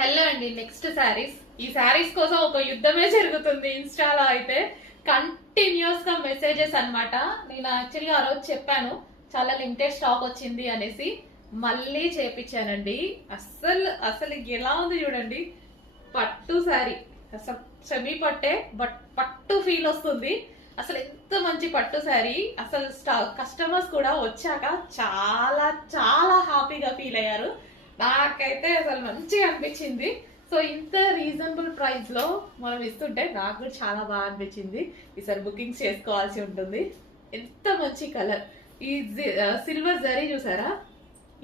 Hello అండి. Next saris. ఈ శారీస్ కోసం ఒక యుద్ధమే జరుగుతుంది ఇన్స్టాలో అయితే. కంటిన్యూస్ గా మెసేజెస్ అన్నమాట. నేను యాక్చువల్గా ఆ రోజు చెప్పాను చాలా లిమిటెడ్ స్టాక్ వచ్చింది అనేసి, మళ్ళీ చేపించానండి. అస్సలు అసలు ఎలా ఉంది చూడండి. పట్టు శారీ, అసలు సెమీ పట్టే బట్ పట్టు ఫీల్ వస్తుంది. అసలు ఎంత మంచి పట్టు శారీ. అసలు కస్టమర్స్ కూడా వచ్చాక చాలా చాలా హ్యాపీగా ఫీల్ అయ్యారు. నాకైతే అసలు మంచిగా అనిపించింది. సో ఇంత రీజనబుల్ ప్రైస్ లో మనం ఇస్తుంటే నాకు కూడా చాలా బాగా అనిపించింది. ఈసారి బుకింగ్స్ చేసుకోవాల్సి ఉంటుంది. ఎంత మంచి కలర్. ఈ సిల్వర్ జరీ చూసారా,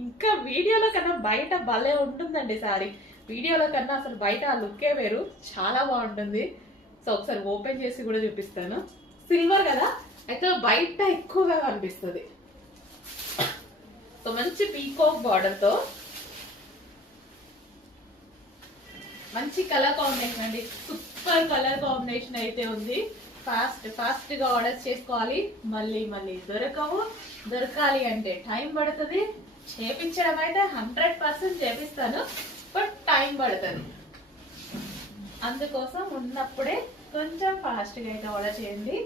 ఇంకా వీడియోలో కన్నా బయట భలే ఉంటుందండి సారీ. వీడియోలో కన్నా అసలు బయట ఆ లుక్కే వేరు, చాలా బాగుంటుంది. సో ఒకసారి ఓపెన్ చేసి కూడా చూపిస్తాను. సిల్వర్ కదా, అయితే బయట ఎక్కువగా కనిపిస్తుంది. సో మంచి పీకాక్ బార్డర్ తో మంచి కలర్ కాంబినేషన్ అండి. సూపర్ కలర్ కాంబినేషన్ అయితే ఉంది. ఫాస్ట్ గా ఆర్డర్ చేసుకోవాలి. మళ్ళీ దొరకాలి అంటే టైం పడుతుంది. చేపించడం అయితే 100% చేపిస్తాను, బట్ టైం పడుతుంది. అందుకోసం ఉన్నప్పుడే కొంచెం ఫాస్ట్ గా అయితే ఆర్డర్ చేయండి.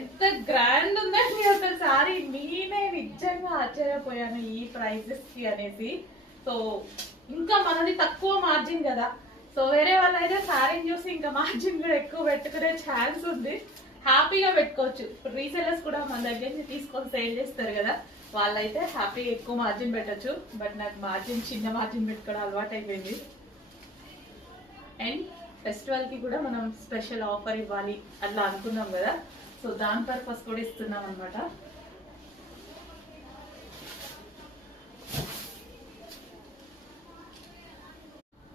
ఎంత గ్రాండ్ ఉందండి అసలు సారీ. నేనే నిజంగా ఆశ్చర్యపోయాను ఈ ప్రైజెస్ కి అనేసి. సో ఇంకా మనది తక్కువ మార్జిన్ కదా, సో వేరే వాళ్ళు అయితే శారీని చూసి ఇంకా మార్జిన్ కూడా ఎక్కువ పెట్టుకునే ఛాన్స్ ఉంది. హ్యాపీగా పెట్టుకోవచ్చు. ఇప్పుడు రీసెలర్స్ కూడా మన దగ్గర నుంచి తీసుకొని సేల్ చేస్తారు కదా, వాళ్ళైతే హ్యాపీగా ఎక్కువ మార్జిన్ పెట్టచ్చు. బట్ నాకు చిన్న మార్జిన్ పెట్టుకోవడం అలవాటు అయిపోయింది. అండ్ ఫెస్టివల్ కి కూడా మనం స్పెషల్ ఆఫర్ ఇవ్వాలి అట్లా అనుకున్నాం కదా, సో దాని పర్పస్ కూడా ఇస్తున్నాం అనమాట.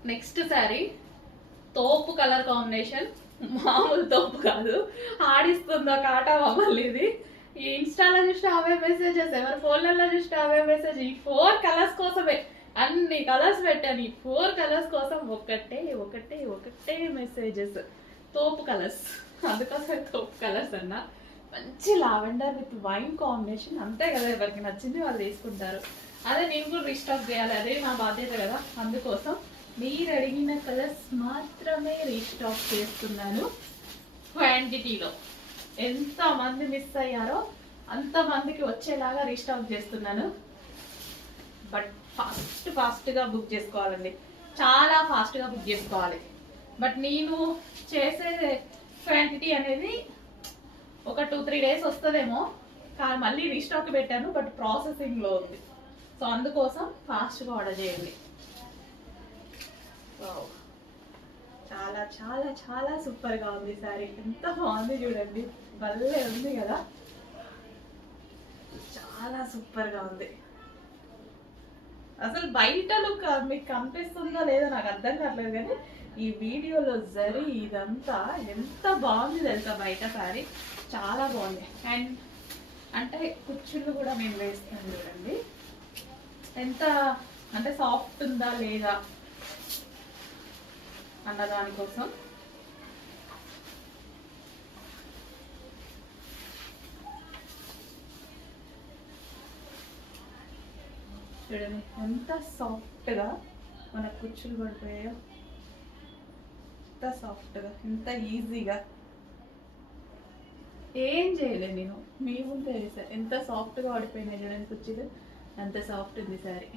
నెక్స్ట్ శారీ తోపు కలర్ కాంబినేషన్, మామూలు తోపు కాదు, ఆడిస్తుందో కాటా మమ్మల్ని ఇది. ఈ ఇన్స్టాలో చూస్తే అవే మెసేజెస్, ఎవరి ఫోన్లలో చూస్తే అవే మెసేజ్. ఈ 4 కలర్స్ కోసమే అన్ని కలర్స్ పెట్టాను. ఈ 4 కలర్స్ కోసం ఒకటే మెసేజెస్. తోపు కలర్స్, అందుకోసం తోపు కలర్స్ అన్న. మంచి లావెండర్ విత్ వైన్ కాంబినేషన్, అంతే కదా, ఎవరికి నచ్చింది వాళ్ళు తీసుకుంటారు. అదే నేను కూడా రీస్టాక్ చేయాలి, అదే నా బాధ్యత కదా. అందుకోసం మీరు అడిగిన కలర్స్ మాత్రమే రీస్టాక్ చేస్తున్నాను క్వాంటిటీలో. ఎంతమంది మిస్ అయ్యారో అంతమందికి వచ్చేలాగా రీస్టాక్ చేస్తున్నాను. బట్ ఫాస్ట్గా బుక్ చేసుకోవాలండి, చాలా ఫాస్ట్గా బుక్ చేసుకోవాలి. బట్ నేను చేసే క్వాంటిటీ అనేది ఒక 2-3 డేస్ వస్తుందేమో, కానీ మళ్ళీ రీస్టాక్ పెట్టాను, బట్ ప్రాసెసింగ్లో ఉంది. సో అందుకోసం ఫాస్ట్గా ఆర్డర్ చేయండి. చాలా చాలా చాలా సూపర్ గా ఉంది సారీ. ఎంత బాగుంది చూడండి, భలే ఉంది కదా, చాలా సూపర్ గా ఉంది. అసలు బయట లుక్ మీకు కనిపిస్తుందో లేదో నాకు అర్థం కావట్లేదు, కానీ ఈ వీడియోలో జరీ ఇదంతా ఎంత బాగుంది తెలుసా. బయట సారీ చాలా బాగుంది. అండ్ అంటే కుచ్చుళ్ళు కూడా మేము వేస్తాం చూడండి, ఎంత అంటే సాఫ్ట్ ఉందా లేదా అన్నదానికోసం. చూడండి ఎంత సాఫ్ట్గా మన కుచ్చులు పడిపోయాయో, ఎంత సాఫ్ట్గా, ఎంత ఈజీగా. ఏం చేయలేదు నేను, మీ ముందే సార్ ఎంత సాఫ్ట్గా పడిపోయినాయి చూడండి కుచ్చులు, అంత సాఫ్ట్ ఉంది సారీ.